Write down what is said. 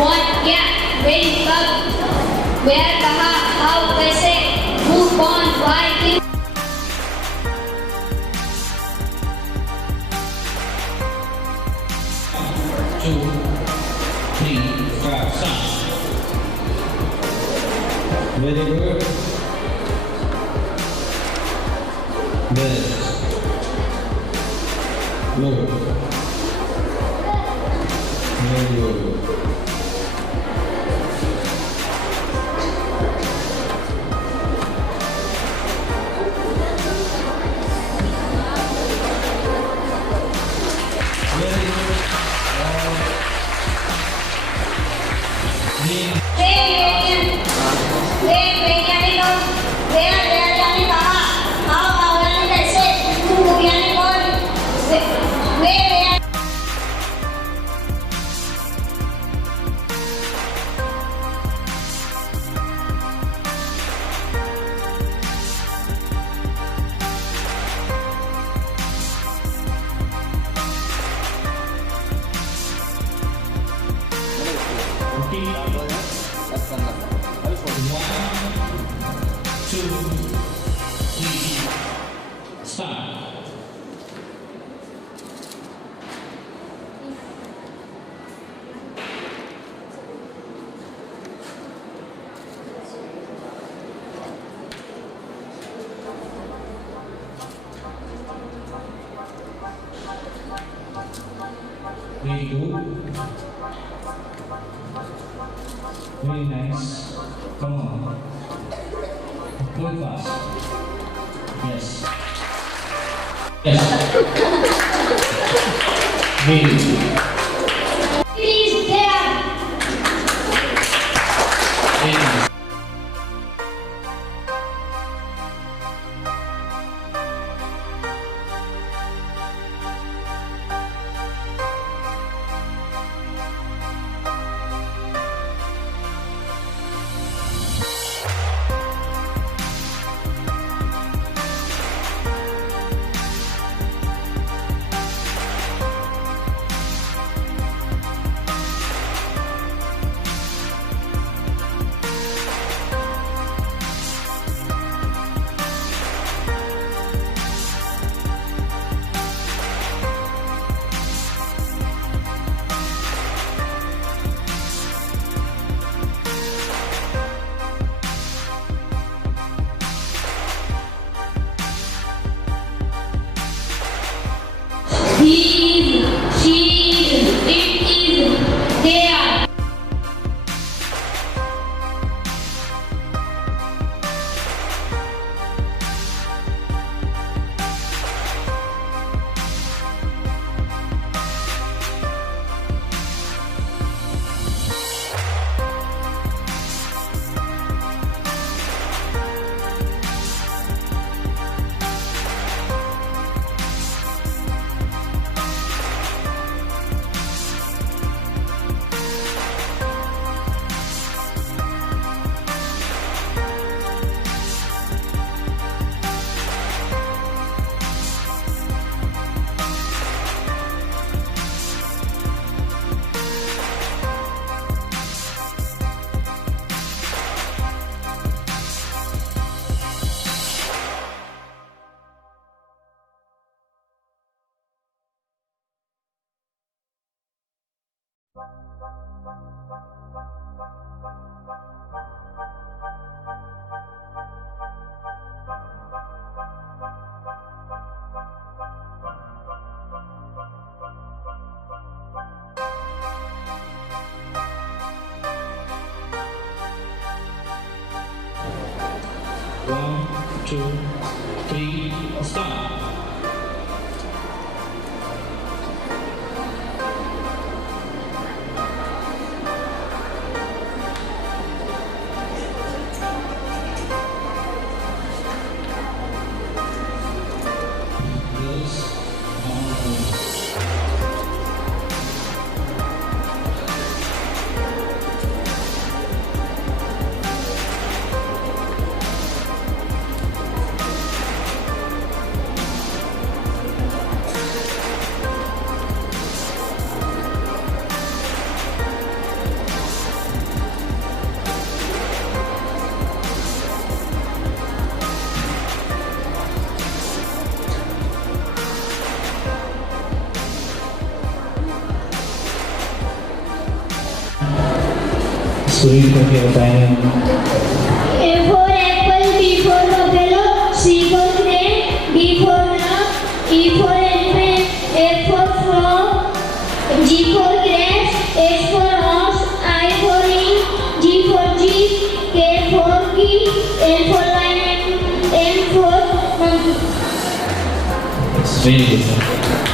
What, क्या, when, कब, where, कहाँ, how, कैसे, who, कौन, why, किन. 2, 3, 4, stop. Very good. Good. Good. Very good. Very good. Very nice. Come on. Good pass. Yes. Yes. Very good. Please, there. Very nice. He is, she is, it is, they are. 2, 3, start. Girls, Sunil करके बताएं। A for apple, B for buffalo, C for crane, D for duck, E for elephant, F for frog, G for grass, H for horse, I for ring, G for jeep, K for key, L for lion, and M for monkey. It's really good.